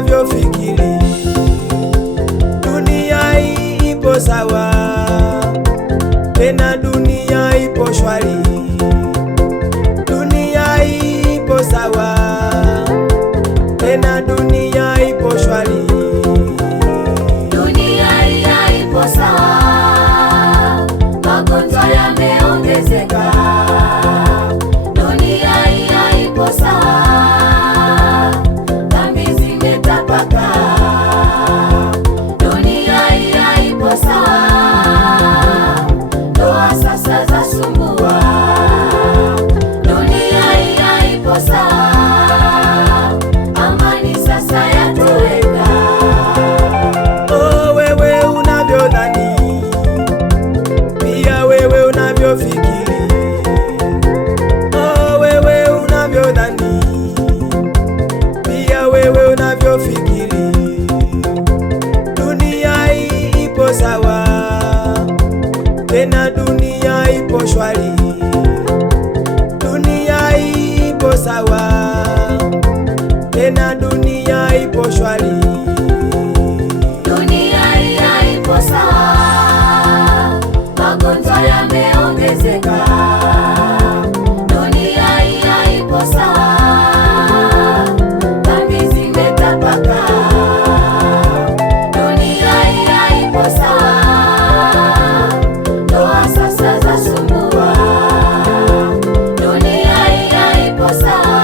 unavyofikiri. Dunia hii ipo sawa, tena dunia ipo shwari. Dunia hii ipo sawa, tena dunia ipo shwari. Dunia hii haipo sawa, magonjwa yameongezeka. Dunia hii haipo sawa, dhambi zimetapakaa. Dunia hii haipo sawa, ndoa sasa zasumbua. Dunia hii haipo sawa, amani sasa yatoweka. Oh, wewe unavyodhani, pia wewe unavyofikiri. Oh, wewe unavyodhani, pia wewe unavyofikiri. Dunia hii ipo sawa, tena dunia ipo shwari. Dunia hii ipo sawa, tena dunia ipo shwari. Dunia hii haipo sawa, magonjwa yameongezeka. Dunia hii haipo sawa, dhambi zimetapakaa. Dunia hii haipo sawa, ndoa sasa zasumbua. Dunia hii haipo sawa,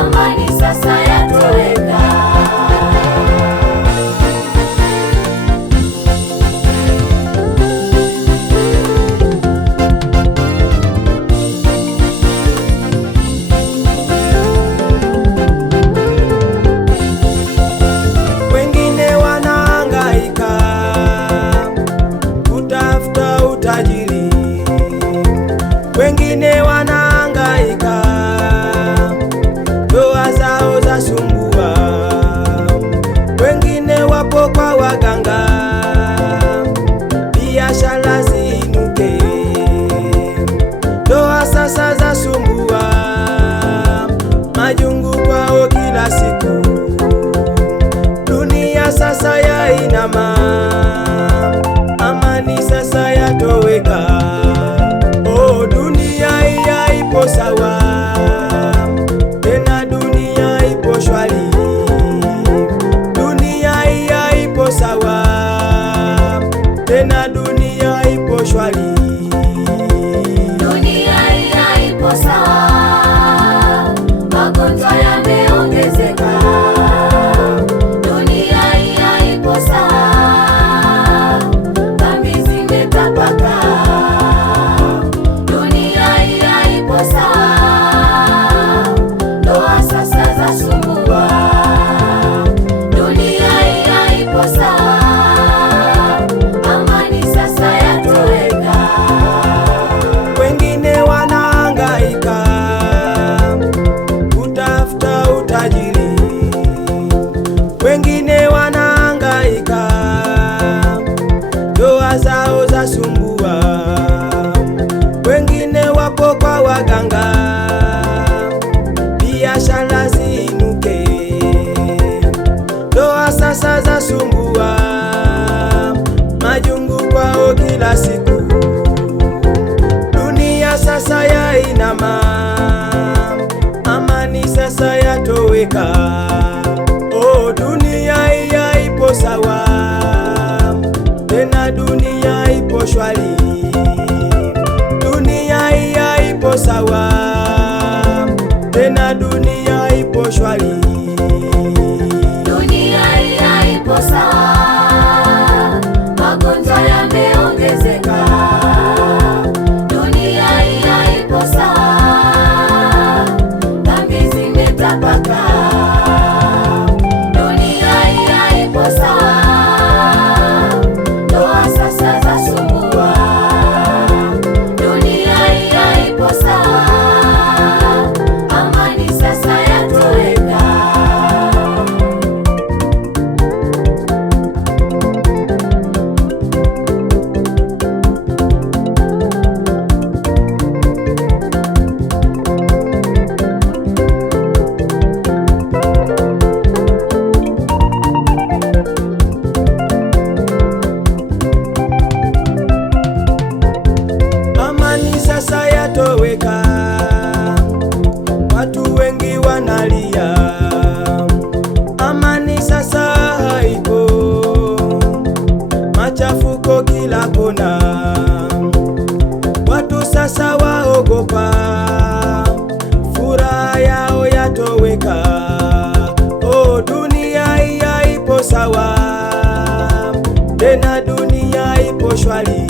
amani sasa yatoweka. Wengine wanahangaika kutafuta utajiri, wengine wanahangaika, ndoa zao zasumbua, wengine wapo kwa waganga, biashara ziinuke, ndoa sasa zasumbua, majungu kwao kila siku. Dunia sasa yainama, amani sasa yatoweka. Oh, dunia hii haipo sawa, tena dunia ipo shwari. Dunia hii haipo sawa, tena dunia ipo shwari. Dunia hii haipo sawa, magonjwa yameongezeka. Dunia hii haipo sawa, dhambi zimetapakaa. Dunia hii haipo sawa, ndoa sasa zasumbua. Dunia hii haipo sawa, amani sasa yatoweka. Wengine wanahangaika kutafuta utajiri, wengine wanahangaika, ndoa zao zasumbua, wengine wapo kwa waganga, biashara ziinuke, ndoa sasa zasumbua, majungu kwao kila siku. Dunia sasa yainama, amani sasa yatoweka. Oh, dunia hii haipo sawa, tena dunia ipo shwari. Dunia hii haipo sawa, tena dunia ipo shwari. Dunia hii haipo sawa, magonjwa yameongezeka. Dunia hii haipo sawa, dhambi zimetapakaa. Dunia hii haipo sawa, ndoa sasa zasumbua. Dunia hii haipo sawa, amani sasa yatoweka. wengi wanalia, amani sasa haipo, machafuko kila kona, watu sasa waogopa, furaha yao yatoweka. Oh, dunia haipo sawa tena, dunia ipo shwari,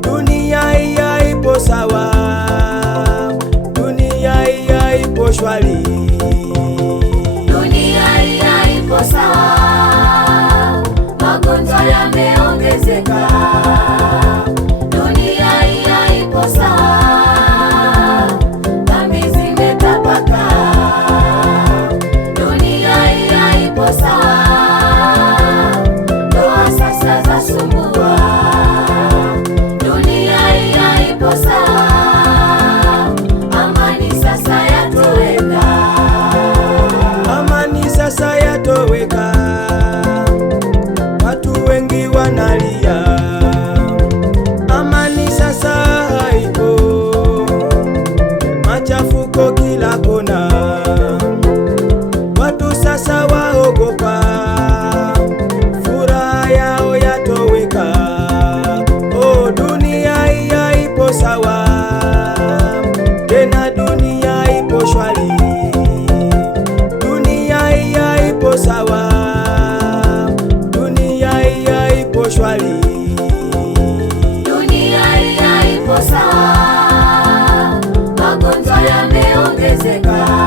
dunia haipo sawa, dunia ipo shwari, dunia haipo sawa, magonjwa yameongezeka, dunia haipo sawa, dhambi zimetapaka, dunia haipo sawa, ndoa sasa zasumbua, dunia haipo sawa, amani sasa yatoweka, amani sasa yatoweka, watu wengi wanalia, amani sasa haipo, machafuko kila kona, watu sasa waogopa, furaha yao yatoweka. Oh, dunia haipo sawa tena, dunia ipo shwari, dunia haipo sawa, dunia ipo shwari, dunia haipo sawa, magonjwa yameongezeka,